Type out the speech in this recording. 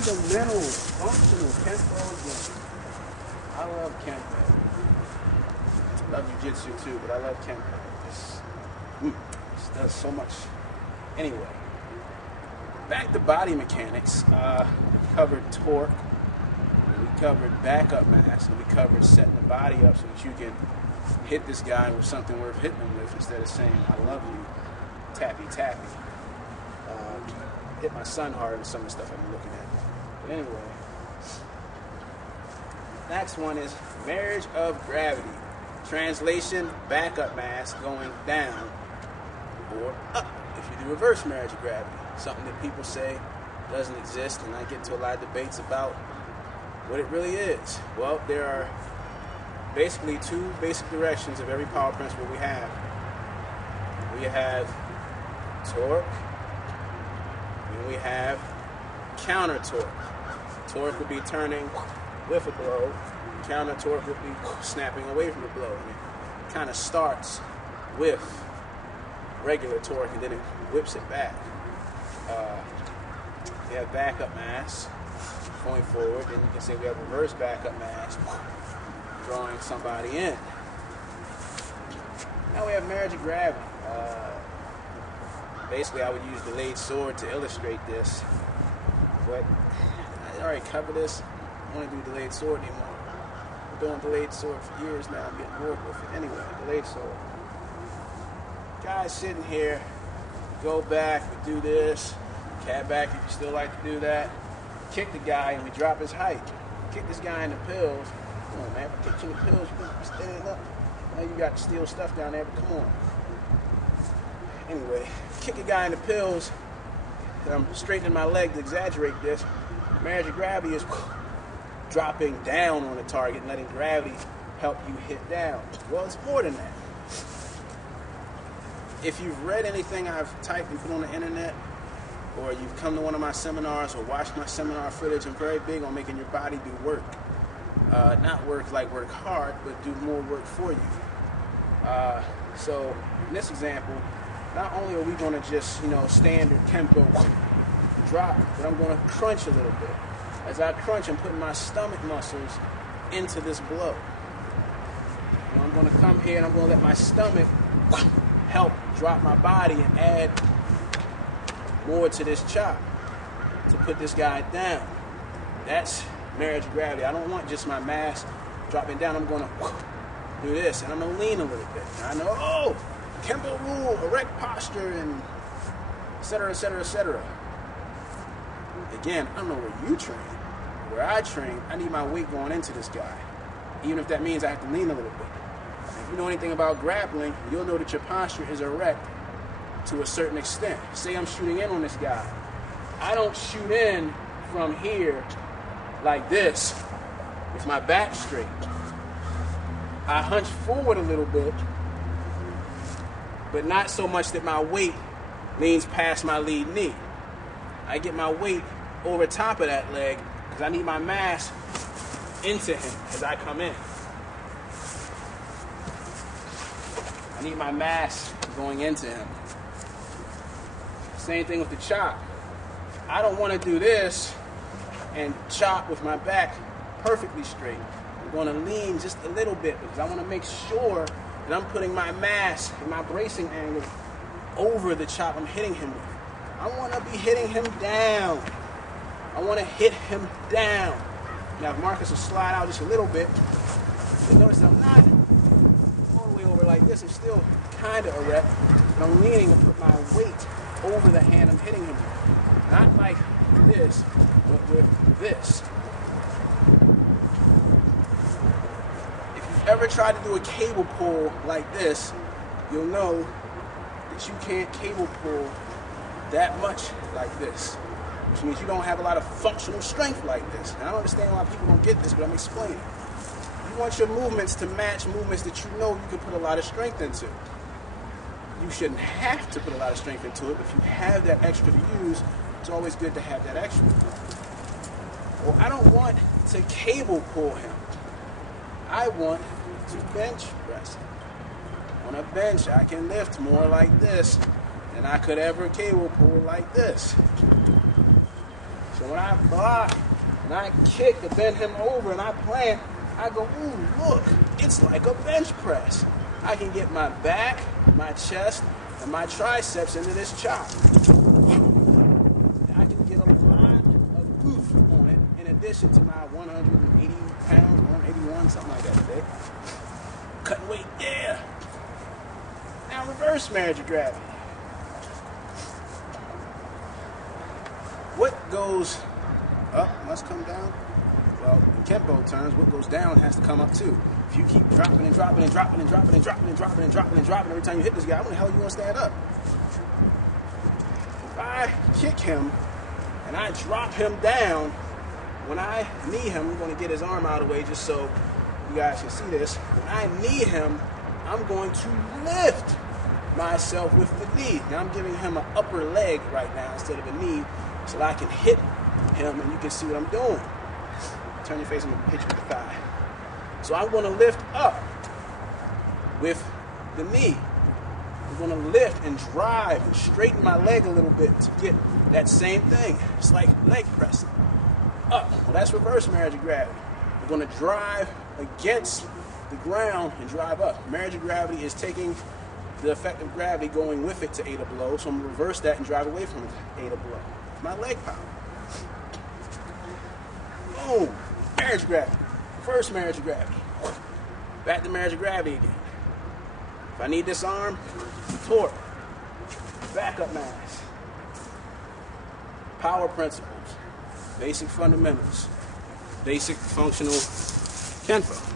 fundamental, functional Kenpo game. I love Kenpo. I love Jiu-Jitsu too, but I love Kenpo. It does so much. Anyway, back to body mechanics. We covered torque, we covered backup mass, and we covered setting the body up so that you can hit this guy with something worth hitting him with instead of saying, I love you, tappy tappy. Hit my son hard and some of the stuff I'm looking at. But anyway, next one is marriage of gravity. Translation, backup mass going down or up if you do reverse marriage of gravity. Something that people say doesn't exist, and I get into a lot of debates about what it really is. Well, there are basically two basic directions of every power principle we have. We have torque, and we have counter torque. Torque would be turning with a blow. Counter torque would be snapping away from the blow. And it kind of starts with regular torque, and then it whips it back. We have backup mass going forward, then you can say we have reverse backup mass drawing somebody in. Now we have marriage of gravity. Basically, I would use delayed sword to illustrate this, but I already covered this. I don't want to do delayed sword anymore. I've been doing delayed sword for years now. I'm getting bored with it. Anyway, delayed sword. Guys sitting here, go back, we do this. Cat back if you still like to do that. Kick the guy and we drop his height. Kick this guy in the pills. Come on, man. If I kick you in the pills, you're going to stand up. Now you got steel stuff down there, but come on. Anyway, kick a guy in the pills. And I'm straightening my leg to exaggerate this. Marriage of gravity is dropping down on the target and letting gravity help you hit down. Well, it's more than that. If you've read anything I've typed and put on the internet, or you've come to one of my seminars or watched my seminar footage, I'm very big on making your body do work. Not work like work hard, but do more work for you. So in this example, not only are we going to just, standard Kenpo drop, but I'm going to crunch a little bit. As I crunch, I'm putting my stomach muscles into this blow. I'm going to come here and I'm going to let my stomach help drop my body and add more to this chop to put this guy down. That's marriage of gravity. I don't want just my mass dropping down. I'm going to do this, and I'm going to lean a little bit. And I know, Kenpo rule, erect posture, and et cetera, et cetera, et cetera. Again, I don't know where you train. Where I train, I need my weight going into this guy, even if that means I have to lean a little bit. If you know anything about grappling, you'll know that your posture is erect to a certain extent. Say I'm shooting in on this guy. I don't shoot in from here like this with my back straight. I hunch forward a little bit, but not so much that my weight leans past my lead knee. I get my weight over top of that leg because I need my mass into him as I come in. I need my mass going into him. Same thing with the chop. I don't want to do this and chop with my back perfectly straight. I'm going to lean just a little bit because I want to make sure that I'm putting my mass and my bracing angle over the chop I'm hitting him with. I want to be hitting him down. I want to hit him down. Now, if Marcus will slide out just a little bit, you'll notice I'm not all the way over like this. I'm still kind of erect, but I'm leaning to put my weight over the hand I'm hitting him with. Not like this, but with this. If you've ever tried to do a cable pull like this, you'll know that you can't cable pull that much like this, which means you don't have a lot of functional strength like this. And I don't understand why people don't get this, but I'm explaining. You want your movements to match movements that you know you can put a lot of strength into. You shouldn't have to put a lot of strength into it, but if you have that extra to use, it's always good to have that extra. Well, I don't want to cable pull him. I want to bench press him. On a bench, I can lift more like this than I could ever cable pull like this. So So when I block and I kick to bend him over and I plant, I go, ooh, look, it's like a bench press. I can get my back, my chest, and my triceps into this chop. I can get a lot of oof on it in addition to my 180 pounds, 181, something like that today. Cutting weight, yeah. Now reverse marriage of gravity. What goes up must come down. Well, in Kenpo terms, what goes down has to come up too. If you keep dropping and dropping and dropping and dropping and dropping and dropping and dropping and dropping every time you hit this guy, when the hell you want to stand up? If I kick him and I drop him down, when I knee him, I'm going to get his arm out of the way just so you guys can see this. When I knee him, I'm going to lift myself with the knee. Now I'm giving him an upper leg right now instead of a knee so that I can hit him and you can see what I'm doing. Turn your face and hit you with the thigh. So I'm going to lift up with the knee. I'm going to lift and drive and straighten my leg a little bit to get that same thing. It's like leg pressing. Up. Well, that's reverse marriage of gravity. We're going to drive against the ground and drive up. Marriage of gravity is taking the effect of gravity going with it to aid a blow. So I'm going to reverse that and drive away from it to aid a blow. My leg power. Boom. Marriage of gravity. Reverse marriage of gravity. Back to marriage of gravity again. If I need this arm, torque. Backup mass. Power principles. Basic fundamentals. Basic functional Kenpo.